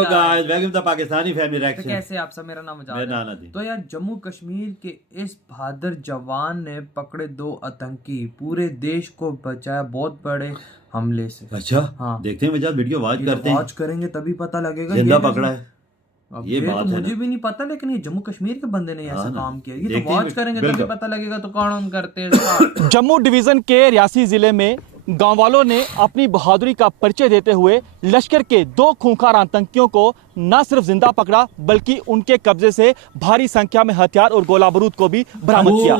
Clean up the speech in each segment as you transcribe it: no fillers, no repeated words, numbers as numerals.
Hello guys, welcome to Pakistani family तो reaction. कैसे आप सब, मेरा नाम आजाद है। तो यार जम्मू कश्मीर के इस बहादुर जवान ने पकड़े 2 आतंकी, पूरे देश को बचाया बहुत बड़े हमले से। अच्छा, हाँ, देखते हैं मजाक, वीडियो वॉच करते हैं। वॉच करेंगे तभी पता लगेगा। जिंदा ये पकड़ा है, अब ये बात तो है मुझे ना। भी नहीं पता, लेकिन ये जम्मू कश्मीर के बंदे ने ऐसा काम किया। ये तो देखते वॉच हैं, करेंगे तभी बिल्कुल। पता लगेगा। तो कौन करते हैं जम्मू डिवीजन के रियासी जिले में गांव वालों ने अपनी बहादुरी का परिचय देते हुए लश्कर के 2 खूंखार आतंकियों को न सिर्फ जिंदा पकड़ा, बल्कि उनके कब्जे से भारी संख्या में हथियार और गोला बारूद को भी बरामद किया।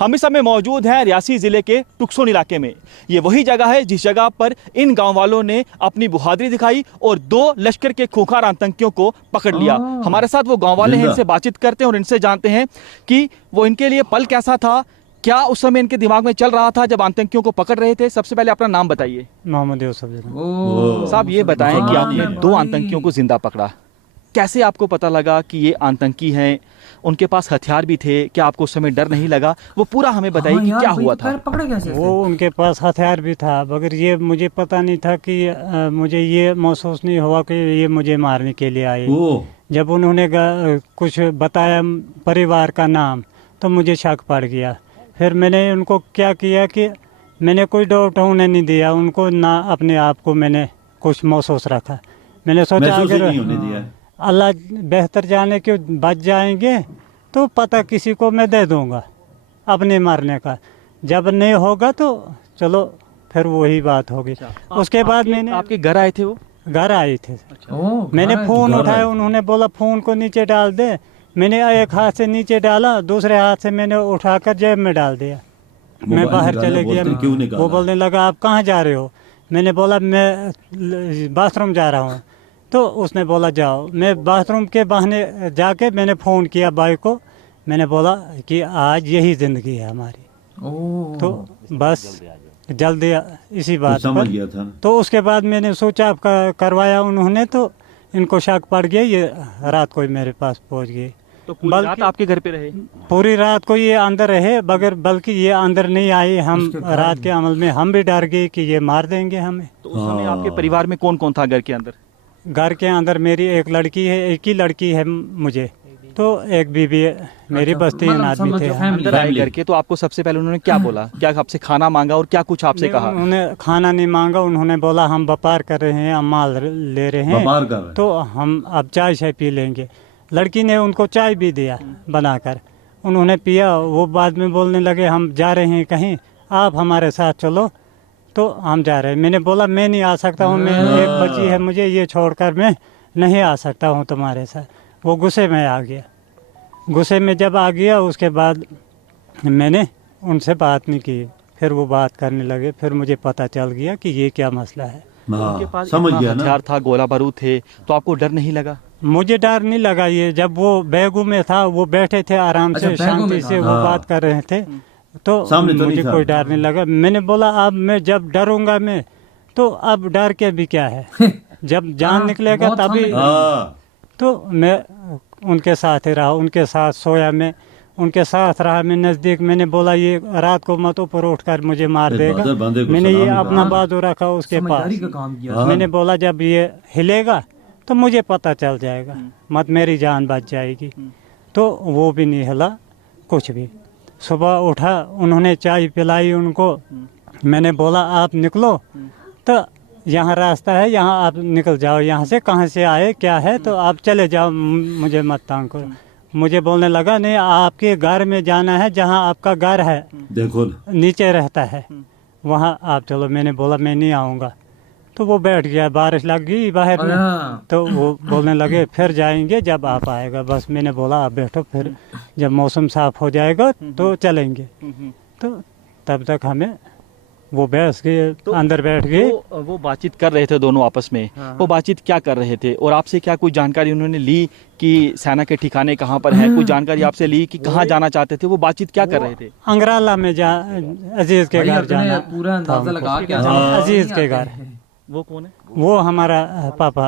हम इस समय मौजूद हैं रियासी जिले के टुक्सोन इलाके में। ये वही जगह है जिस जगह पर इन गांव वालों ने अपनी बहादुरी दिखाई और 2 लश्कर के खूंखार आतंकियों को पकड़ लिया। हमारे साथ वो गांव वाले हैं, इनसे बातचीत करते हैं और इनसे जानते हैं कि वो इनके लिए पल कैसा था, क्या उस समय इनके दिमाग में चल रहा था जब आतंकियों को पकड़ रहे थे। सबसे पहले अपना नाम बताइए। मोहम्मद यूसुफ। साहब ये बताएं कि आपने 2 आतंकियों को जिंदा पकड़ा, कैसे आपको पता लगा कि ये आतंकी हैं? उनके पास हथियार भी थे, क्या आपको उस समय डर नहीं लगा? वो पूरा हमें बताइए कि क्या हुआ था। पकड़े कैसे? वो उनके पास हथियार भी था, मगर ये मुझे पता नहीं था कि मुझे ये महसूस नहीं हुआ कि ये मुझे मारने के लिए आए। जब उन्होंने कुछ बताया परिवार का नाम, तो मुझे शक पड़ गया। फिर मैंने उनको क्या किया कि मैंने कोई डाउट उन्हें नहीं दिया, उनको ना अपने आप को मैंने कुछ महसूस रखा। मैंने सोचा अगर अल्लाह बेहतर जाने के बच जाएंगे तो पता किसी को मैं दे दूंगा अपने मारने का, जब नहीं होगा तो चलो फिर वही बात होगी। उसके बाद मैंने आपके घर आए थे? वो घर आए थे। मैंने फ़ोन उठाया, उन्होंने बोला फ़ोन को नीचे डाल दे। मैंने एक हाथ से नीचे डाला, दूसरे हाथ से मैंने उठाकर जेब में डाल दिया। मैं बाहर चले गया। वो बोलने लगा आप कहाँ जा रहे हो? मैंने बोला मैं बाथरूम जा रहा हूँ। तो उसने बोला जाओ। मैं बाथरूम के बहाने जाके मैंने फ़ोन किया भाई को। मैंने बोला कि आज यही ज़िंदगी है हमारी। तो बस जल्दी इसी बात समझ पर गया था। तो उसके बाद मैंने सोचा करवाया उन्होंने, तो इनको शक पड़ गया। ये रात को ही मेरे पास पहुंच गए। तो पूरी रात आपके घर पे रहे? पूरी रात को ये अंदर रहे, बल्कि ये अंदर नहीं आए। हम रात के अमल में हम भी डर गए कि ये मार देंगे हमें। तो उस समय आपके परिवार में कौन कौन था घर के अंदर? घर के अंदर मेरी एक लड़की है, एक ही लड़की है मुझे, तो एक बीबी है मेरी। बस 3 आदमी थे अंदर आए घर के। तो आपको सबसे पहले उन्होंने क्या बोला? क्या आपसे खाना मांगा और क्या कुछ आपसे कहा? उन्होंने खाना नहीं मांगा। उन्होंने बोला हम व्यापार कर रहे हैं, हम माल ले रहे हैं, तो हम अब चाय शाय पी लेंगे। लड़की ने उनको चाय भी दिया बनाकर, उन्होंने पिया। वो बाद में बोलने लगे हम जा रहे हैं कहीं, आप हमारे साथ चलो। तो हम जा रहे हैं। मैंने बोला मैं नहीं आ सकता हूँ, मैं एक बच्ची है मुझे, ये छोड़कर मैं नहीं आ सकता हूँ तुम्हारे साथ। वो गुस्से में आ गया। गुस्से में जब आ गया, उसके बाद मैंने उनसे बात नहीं की। फिर वो बात करने लगे, फिर मुझे पता चल गया कि ये क्या मसला है। उनके पास हथियार था, गोला बारूद थे, तो आपको डर नहीं लगा? मुझे डर नहीं लगा। ये जब वो बैगू में था, वो बैठे थे आराम से, शांति से वो बात कर रहे थे, तो मुझे कोई डर नहीं लगा। मैंने बोला अब मैं जब डरूंगा मैं, तो अब डर के भी क्या है, जब जान निकलेगा तभी। तो मैं उनके साथ ही रहा, उनके साथ सोया, मैं उनके साथ रहा। मैं नज़दीक, मैंने बोला ये रात को मत ऊपर उठकर मुझे मार देगा। मैंने ये अपना बाजू रखा उसके पास। मैंने बोला जब ये हिलेगा तो मुझे पता चल जाएगा, मत मेरी जान बच जाएगी। तो वो भी नहीं हिला कुछ भी। सुबह उठा, उन्होंने चाय पिलाई उनको। मैंने बोला आप निकलो, तो यहाँ रास्ता है, यहाँ आप निकल जाओ, यहाँ से कहाँ से आए क्या है, तो आप चले जाओ, मुझे मत तंग करो। मुझे बोलने लगा नहीं आपके घर में जाना है, जहाँ आपका घर है देखो नीचे रहता है, वहाँ आप चलो। मैंने बोला मैं नहीं आऊँगा। तो वो बैठ गया। बारिश लग गई बाहर में, तो वो बोलने लगे फिर जाएंगे जब आप आएगा। बस मैंने बोला आप बैठो, फिर जब मौसम साफ हो जाएगा तो चलेंगे। तो तब तक हमें वो बैठ गए, तो अंदर बैठ गए। वो बातचीत कर रहे थे दोनों आपस में। वो बातचीत क्या कर रहे थे और आपसे क्या कोई जानकारी उन्होंने ली कि सेना के ठिकाने कहाँ पर है? कोई जानकारी आपसे ली कि कहाँ जाना चाहते थे? वो बातचीत क्या कर रहे थे? अंगराला में अजीज के घर जाना, पूरा अंदाजा लगा के अजीज के घर। वो कौन है? वो हमारा पापा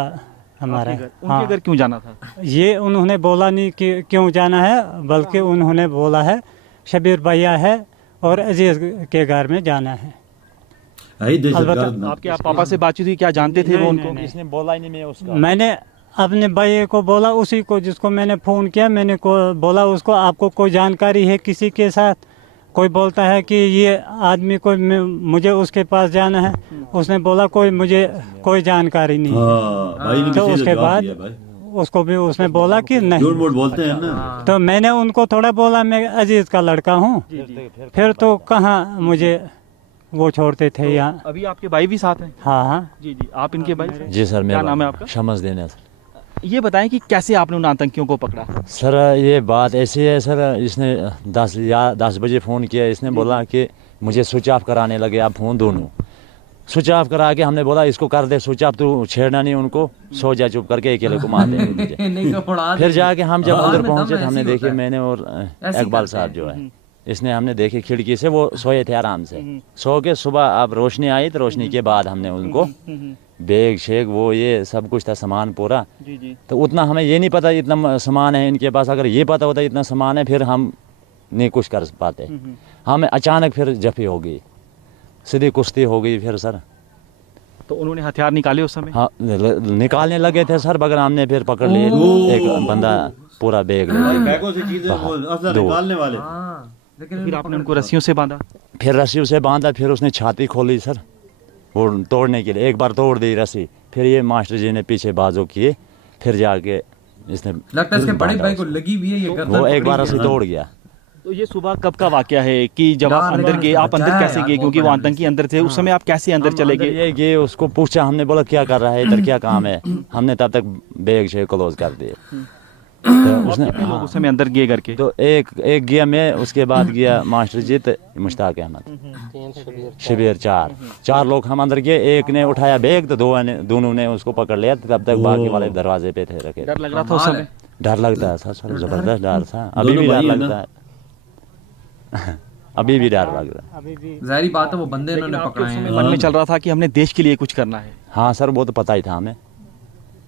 हमारा। उनके घर क्यों जाना था? ये उन्होंने बोला नहीं कि क्यों जाना है, बल्कि उन्होंने बोला है शबीर भैया है और अजीज के घर में जाना है। आपके पापा से बातचीत हुई? क्या जानते थे वो उनको? इसने बोला ही नहीं। मैंने अपने भाई को बोला, उसी को जिसको मैंने फ़ोन किया, मैंने को बोला उसको आपको कोई जानकारी है किसी के साथ? कोई बोलता है कि ये आदमी को मुझे उसके पास जाना है। उसने बोला मुझे कोई जानकारी नहीं है। तो उसके बाद उसको भी उसने बोला कि नहीं, झूठ मूठ बोलते हैं ना। तो मैंने उनको थोड़ा बोला मैं अजीज का लड़का हूँ। फिर तो कहाँ मुझे वो छोड़ते थे यहाँ। अभी आपके भाई भी साथ हैं? हाँ हाँ जी जी, आप इनके भाई? जी सर, क्या नाम है आपका? शमस देना सर। ये बताएं कि कैसे आपने उन आतंकियों को पकड़ा? सर ये बात ऐसी है सर, इसने 10 बजे फ़ोन किया। इसने बोला कि मुझे स्विच ऑफ कराने लगे आप फ़ोन दोनों। स्विच ऑफ करा के हमने बोला इसको कर दे स्विच ऑफ, तू छेड़ना नहीं उनको, सो जा चुप करके, अकेले को मार देंगे। फिर जाके हम जब उधर पहुंचे हमने देखे, मैंने और इकबाल साहब जो है इसने, हमने देखे खिड़की से, वो सोए थे आराम से। सो के सुबह अब रोशनी आई, तो रोशनी के बाद हमने उनको बैग शेग वो ये सब कुछ था, सामान पूरा। तो उतना हमें ये नहीं पता इतना सामान है इनके पास। अगर ये पता होता इतना सामान है फिर हम नहीं कुछ कर पाते। हमें अचानक फिर जफी हो गई, सीधी कुश्ती हो गई फिर सर। तो उन्होंने हथियार निकाले उस समय? हाँ निकालने लगे थे सर, बगैर हमने फिर पकड़ लिए एक बंदा, पूरा बैग बैगों से चीजें निकालने वाले। लेकिन फिर आपने उनको रस्सियों से बांधा? फिर रस्सियों से बांधा, फिर उसने छाती खोली सर वो तोड़ने के लिए। एक बार तोड़ दी रस्सी, फिर ये मास्टर जी ने पीछे बाजू किए, फिर जाके इसने लगता है इसके बड़े भाई को लगी भी है ये गर्दन, वो एक बार रस्सी तोड़ गया। तो ये सुबह कब का वाकया है कि जब आप अंदर गए? आप अंदर कैसे गए, क्योंकि वो आतंकी अंदर थे उस समय, आप कैसे अंदर चले गए? ये गए, उसको पूछा, हमने बोला क्या कर रहा है इधर, क्या काम है। हमने तब तक बैग से क्लोज कर दिए। तो उसने उस समय अंदर गए करके? तो एक गया मैं, उसके बाद गया मास्टर जी, मुश्ताक अहमद, शबीर, चार लोग हम अंदर गए। एक ने उठाया बैग, तो दोनों ने उसको पकड़ लिया। तब तक बाकी वाले दरवाजे पे थे रखे। डर लग रहा था उस समय? डर लगता है सर, जबरदस्त डर था। अभी भी डर लगता है, अभी भी डर लग रहा है। जाहिर बात है वो बंदे इन्होंने पकड़े हैं। मन में चल रहा था कि हमने देश के लिए कुछ करना है? हाँ सर, वो तो पता ही था हमें,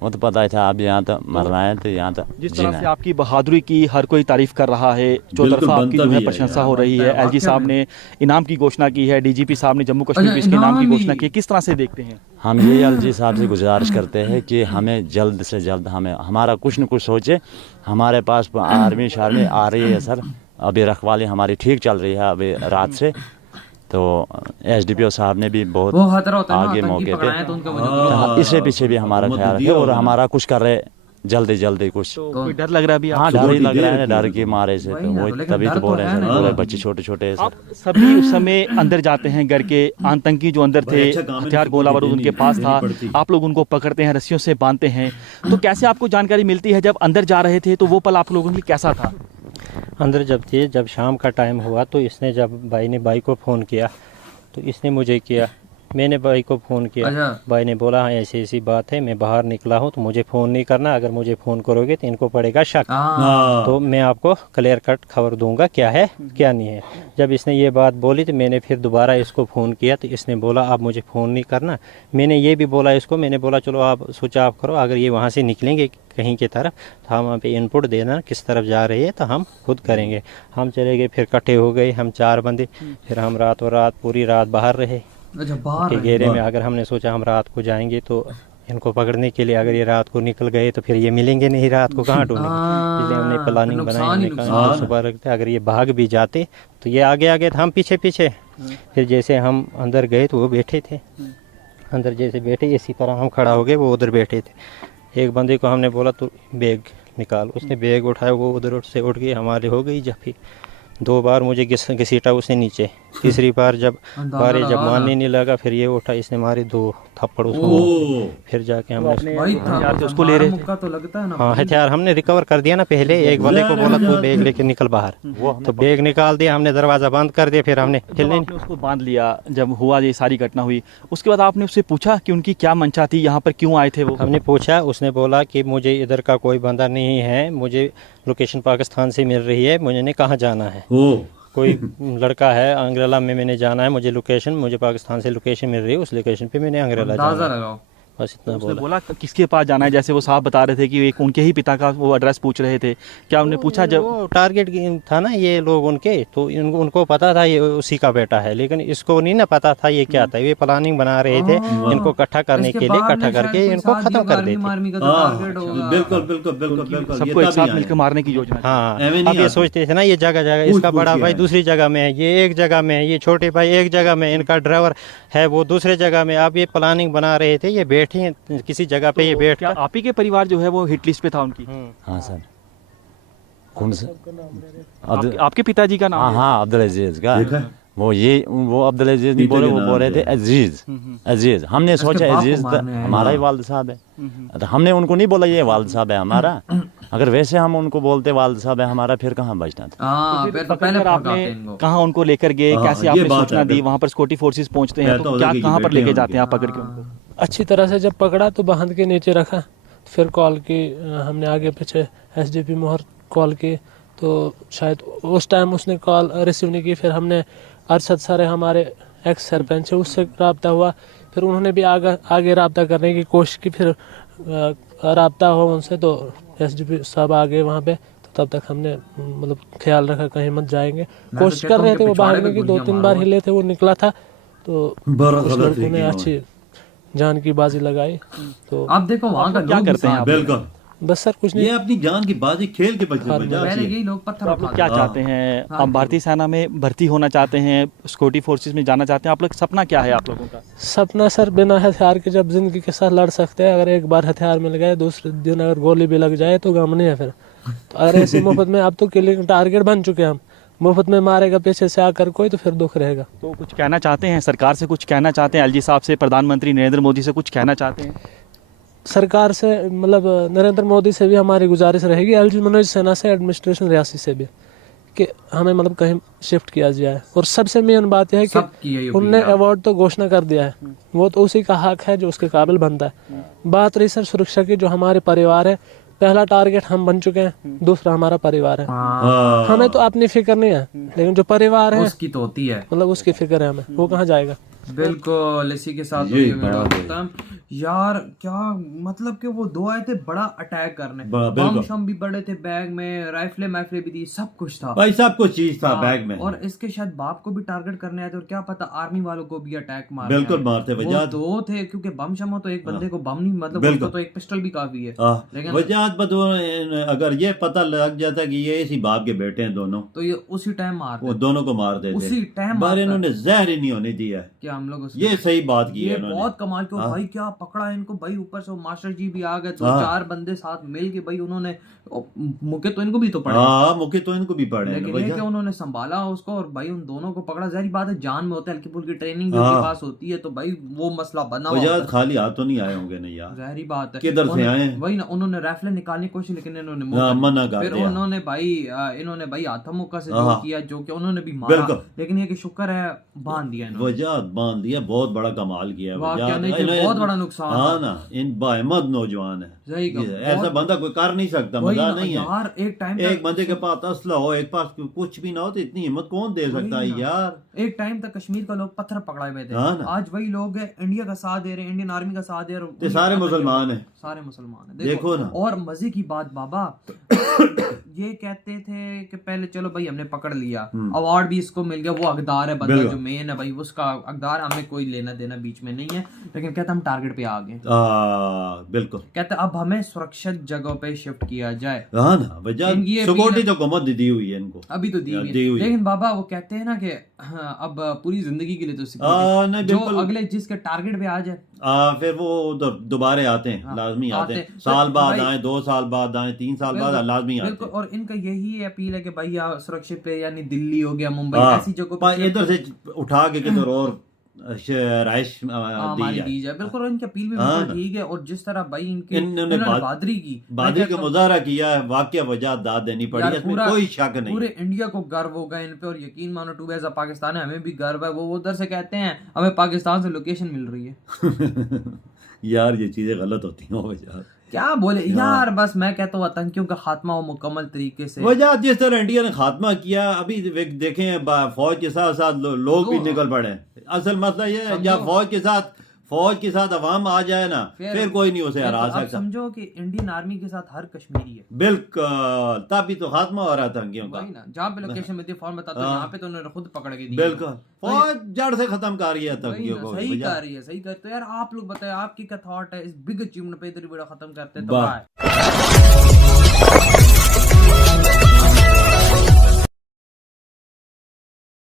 वो तो पता ही था। अब यहाँ तक मरना है तो यहाँ तक जिस तरह से आपकी बहादुरी की हर कोई तारीफ कर रहा है, चौतरफा आपकी जो है प्रशंसा हो रही है। एलजी साहब ने इनाम की घोषणा की है, डीजीपी साहब ने जम्मू कश्मीर पुलिस के इनाम की घोषणा की है। किस तरह से देखते हैं? हम ये एलजी साहब से गुजारिश करते हैं कि हमें जल्द से जल्द हमारा कुछ न कुछ सोचे। हमारे पास आर्मी शार्मी आ रही है सर, अभी रखवाली हमारी ठीक चल रही है अभी रात से। तो एसडीपीओ साहब ने भी बहुत आगे मौके पे, इससे पीछे भी हमारा ख्याल रखे और हमारा कुछ कर रहे जल्दी कुछ। तो कोई डर लग रहा है अभी? हाँ, डर ही लग रहा है, डर के मारे से। तो वो तभी तो बोल रहे हैं पूरे बच्चे छोटे आप सभी उस समय अंदर जाते हैं, घर के आतंकी जो अंदर थे, हथियार गोला बारूद उनके पास था, आप लोग उनको पकड़ते हैं, रस्सियों से बांधते हैं। तो कैसे आपको जानकारी मिलती है जब अंदर जा रहे थे, तो वो पल आप लोगों के लिए कैसा था? अंदर जब शाम का टाइम हुआ तो इसने, जब भाई को फ़ोन किया तो इसने मुझे किया, मैंने भाई को फ़ोन किया। भाई ने बोला हाँ ऐसी ऐसी बात है, मैं बाहर निकला हूँ तो मुझे फ़ोन नहीं करना, अगर मुझे फ़ोन करोगे तो इनको पड़ेगा शक, तो मैं आपको क्लियर कट खबर दूंगा क्या है क्या नहीं है। जब इसने ये बात बोली तो मैंने फिर दोबारा इसको फ़ोन किया, तो इसने बोला आप मुझे फ़ोन नहीं करना। मैंने ये भी बोला इसको, मैंने बोला चलो आप स्विच ऑफ करो, अगर ये वहाँ से निकलेंगे कहीं की तरफ तो हम वहाँ पे इनपुट देना किस तरफ जा रही है तो हम खुद करेंगे। हम चले गए, फिर इकट्ठे हो गए हम 4 बंदे, फिर हम पूरी रात बाहर रहे के घेरे में। अगर हमने सोचा हम रात को जाएंगे तो इनको पकड़ने के लिए, अगर ये रात को निकल गए तो फिर ये मिलेंगे नहीं, रात को कहाँ ढूंढेंगे। इसलिए हमने प्लानिंग बनाई, हमने कहा सुबह रखते, अगर ये भाग भी जाते तो ये आगे हम पीछे। फिर जैसे हम अंदर गए तो वो बैठे थे, अंदर जैसे बैठे इसी तरह हम खड़ा हो गए, वो उधर बैठे थे। एक बंदे को हमने बोला तो बैग निकाल, उसने बैग उठाया, वो उधर से उठ गई, हमारे हो गई जफी। 2 बार मुझे घसीटा उसने नीचे, तीसरी बार जब मारने नहीं लगा फिर ये उठा, इसने मारे 2 थप्पड़ उसको। फिर जाके हमने उसको ले रहे तो लगता है ना, हाँ हथियार हमने रिकवर कर दिया ना पहले। एक बंदे को बोला तू बैग लेके निकल बाहर, तो बैग निकाल दिया हमने, दरवाजा बंद कर दिया। फिर हमने उसको बांध लिया। जब हुआ ये सारी घटना हुई उसके बाद आपने उससे पूछा कि उनकी क्या मंशा थी, यहाँ पर क्यों आए थे वो? हमने पूछा, उसने बोला कि मुझे इधर का कोई बंदा नहीं है, मुझे लोकेशन पाकिस्तान से मिल रही है, मुझे कहाँ जाना है, कोई लड़का है अंग्रेला में, मैंने जाना है, मुझे पाकिस्तान से लोकेशन मिल रही है, उस लोकेशन पे मैंने अंग्रेला जाना है। बस इतना उसने बोला। बोला किसके पास जाना है, जैसे वो साहब बता रहे थे कि एक उनके ही पिता का वो एड्रेस पूछ रहे थे, क्या उन्होंने पूछा? जब वो टारगेट था ना ये लोग उनके, तो उनको पता था ये उसी का बेटा है, लेकिन इसको नहीं ना पता था ये क्या था। ये प्लानिंग बना रहे थे इनको इकट्ठा करने के लिए, इकट्ठा करके इनको खत्म कर देते। बिल्कुल बिल्कुल बिल्कुल बिल्कुल, सबको एक साथ मिलकर मारने की योजना। हाँ, अब ये सोचते थे ना ये जगह जगह, इसका बड़ा भाई दूसरी जगह में है, ये एक जगह में है, ये छोटे भाई एक जगह में, इनका ड्राइवर है वो दूसरे जगह में। अब ये प्लानिंग बना रहे थे, ये बैठे किसी जगह पे, ये बैठ। क्या आप ही के परिवार जो है वो हिट लिस्ट पे था उनकी? हाँ सर। कौन सा? आपके पिताजी का नाम? हाँ, अब्दुल अजीज का। वो अब्दुल अजीज नहीं बोले, वो बोल रहे थे अजीज। अजीज हमने सोचा अजीज तो हमारा ही वालिद साहब है, तो हमने उनको नहीं बोला ये वालिद साहब है हमारा। अगर वैसे हम उनको बोलते वालिद साहब है हमारा, फिर कहाँ बचना था। फिर तो पहले आपने कहाँ उनको लेकर गए, कैसे आपने सूचना दी? वहाँ पर सिक्योरिटी फोर्सेस पहुँचते हैं तो क्या कहाँ पर लेके जाते हैं आप पकड़ के उनको? अच्छी तरह से जब पकड़ा तो बांध के नीचे रखा, फिर कॉल की हमने आगे पीछे एसडीपी मोहर कॉल की, तो शायद उस टाइम उसने कॉल रिसीव नहीं की। फिर हमने अरशद सर हमारे एक्स सरपंच है, उससे रब्ता हुआ, फिर उन्होंने भी आगे रब्ता करने की कोशिश की, फिर रब्ता हुआ उनसे, तो एसडीपी साहब आ गए वहाँ पे। तो तब तक हमने मतलब ख्याल रखा कहीं मत जाएंगे, कोशिश कर रहे थे वो भागने की, 2-3 बार हिले थे, वो निकला था, तो उस लड़कों ने अच्छी जान की बाजी लगाई। तो आप देखो वहाँ का क्या करते हैं? बिल्कुल, बस सर कुछ नहीं, ये अपनी जान की बाजी खेल के बच्चे यही लोग पत्थर आप लोग क्या चाहते हैं? आप भारतीय सेना में भर्ती होना चाहते हैं, सिक्योरिटी फोर्सेस में जाना चाहते हैं? आप लोग सपना क्या है आप लोगों का? सपना सर बिना हथियार के जब जिंदगी के साथ लड़ सकते हैं। अगर एक बार हथियार मिल गए, दूसरे दिन अगर गोली भी लग जाए तो गम नहीं है फिर। तो अगर ऐसे मुफ्त में, अब तो किलिंग टारगेट बन चुके हैं हम, मुफ्त में मारेगा पीछे से आकर कोई, तो फिर दुख रहेगा। तो कुछ कहना चाहते हैं सरकार से? कुछ कहना चाहते हैं एलजी साहब से, प्रधानमंत्री नरेंद्र मोदी से कुछ कहना चाहते हैं? सरकार से मतलब नरेंद्र मोदी से भी हमारी गुजारिश रहेगी, एलजी मनोज सिन्हा से, एडमिनिस्ट्रेशन रियासी से भी, कि हमें मतलब कहीं शिफ्ट किया जाए। और सबसे मेन बात यह है कि उनने अवार्ड तो घोषणा कर दिया है, वो तो उसी का हक है जो उसके काबिल बनता है। बात रही सर सुरक्षा की, जो हमारे परिवार है, पहला टारगेट हम बन चुके हैं, दूसरा हमारा परिवार है। हमें तो अपनी फिक्र नहीं है, लेकिन जो परिवार है उसकी तो होती है, मतलब उसकी फिक्र है हमें, वो कहाँ जाएगा। बिल्कुल, इसी के साथ यार क्या मतलब कि वो दो आए थे बड़ा अटैक करने, बम शम भी बड़े थे बैग में, राइफलें भी थी, सब कुछ था भाई, सब कुछ चीज था बैग में। और इसके शायद बाप को भी टारगेट करने आए थे, और क्या पता आर्मी वालों को भी अटैक मार, बिल्कुल मारते वजह दो थे, क्योंकि बम शम हो तो एक बंदे को बम नहीं, मतलब उसको तो एक पिस्टल भी काफी है, लेकिन वजह अगर ये पता लग जाता कि ये इसी बाप के बेटे हैं दोनों, तो ये उसी टाइम मारते, वो दोनों को मार देते उसी टाइम। बार इन्होंने जहर ही नहीं होने दिया, क्या हम लोग ये सही बात की है, बहुत कमाल के। भाई क्या पकड़ा इनको भाई, ऊपर से मास्टर जी भी आ गए, तो 4 बंदे साथ मिल के भाई उन्होंने, मुके तो इनको भी तो पड़े, मुके तो इनको भी पड़े, लेकिन ये कि उन्होंने संभाला उसको और भाई उन दोनों को पकड़ा। जहरी बात है, जान में होता है, हल्की फुल्की ट्रेनिंग भी उनके पास होती है, तो भाई वो मसला बना हुआ है। खाली हाथ तो नहीं आए होंगे ना यार, जहरी बात है, किधर से आए वही ना, उन्होंने राइफलें निकालने की कोशिश, लेकिन इन्होंने मना कर फिर दिया। उन्होंने भाई हाथा मुक्का से जो किया, जो कि उन्होंने भी मारा, लेकिन ये कि शुक्र है बांध दिया इन्होंने, वजह बांध दिया, बहुत बड़ा कमाल किया है, बहुत बड़ा नुकसान। हाँ ना, इन बाहमद नौजवान है, ऐसा बंदा कोई कर नहीं सकता, मजा नहीं है यार। एक बंदे के पास असला हो, एक पास कुछ भी ना हो, तो इतनी हिम्मत कौन दे सकता है यार। एक टाइम तक कश्मीर का लोग पत्थर पकड़ाए हुए थे, आज वही लोग इंडिया का साथ दे रहे हैं, इंडियन आर्मी का साथ दे रहे हैं, सारे मुसलमान हैं, सारे मुसलमान हैं, देखो ना। और मजे की बात बाबा ये कहते थे कि पहले चलो भाई हमने पकड़ लिया, अवार्ड भी इसको मिल गया, वो हकदार है बंदा जो मेन है भाई, उसका हकदार, हमें कोई लेना देना बीच में नहीं है, लेकिन कहते हम टारगेट पे आ गए। बिल्कुल, कहते अब हमें सुरक्षित जगह पे शिफ्ट किया जाए। हाँ ना, वजह सिक्योरिटी तो हुकूमत दी हुई है इनको, अभी तो दी हुई है, लेकिन बाबा वो कहते हैं ना कि अब पूरी जिंदगी के लिए तो सिक्योरिटी, जो अगले जिसके टारगेट पे आ जाए, फिर वो दोबारा आते हैं, लाजमी आते हैं, साल बाद आए, 2 साल बाद आए, 3 साल बाद लाजमी आते हैं। और इनका यही अपील है कि भाई यहाँ सुरक्षित पे, यानी दिल्ली हो गया, मुंबई, ऐसी जगह इधर से उठा के किधर और राइश दी जाए। बिल्कुल, इनकी अपील भी बिल्कुल ठीक है, और जिस तरह भाई इन्होंने बहादुरी का मुजाहरा किया है, वाकई वजह दाद देनी पड़ी, इसमें कोई शक नहीं। पूरे इंडिया को गर्व होगा इन पे, और यकीन मानो टू एज अ पाकिस्तान है, हमें भी गर्व है। वो उधर से कहते हैं हमें पाकिस्तान से लोकेशन मिल रही है। यार ये चीजें गलत होती हैं, क्या बोले यार, बस मैं कहता हूँ आतंकियों का खात्मा हो मुकम्मल तरीके से। वजह जिस तरह इंडिया ने खात्मा किया, अभी देखें फौज के साथ साथ लोग भी निकल पड़े। असल मसला ये है, जब फौज के साथ फौज के साथ अवाम आ जाए ना, फिर कोई नहीं उसे हरा सकता। समझो कि इंडियन आर्मी के साथ हर कश्मीरी है। बिल्कुल, तभी तो खात्मा हो रहा था तंगियों का। जहाँ पे लोकेशन में फॉर्म बता तो यहाँ पे तो उन्होंने खुद पकड़ के दिया। बिल्कुल, फौज जड़ से खत्म कर रही है तंगियों को। सही कर रही है, सही कर। तो यार आप लोग बताए आपकी क्या थॉट है इस बिग अचीवमेंट पे, इधर वीडियो खत्म करते हैं तो बाय।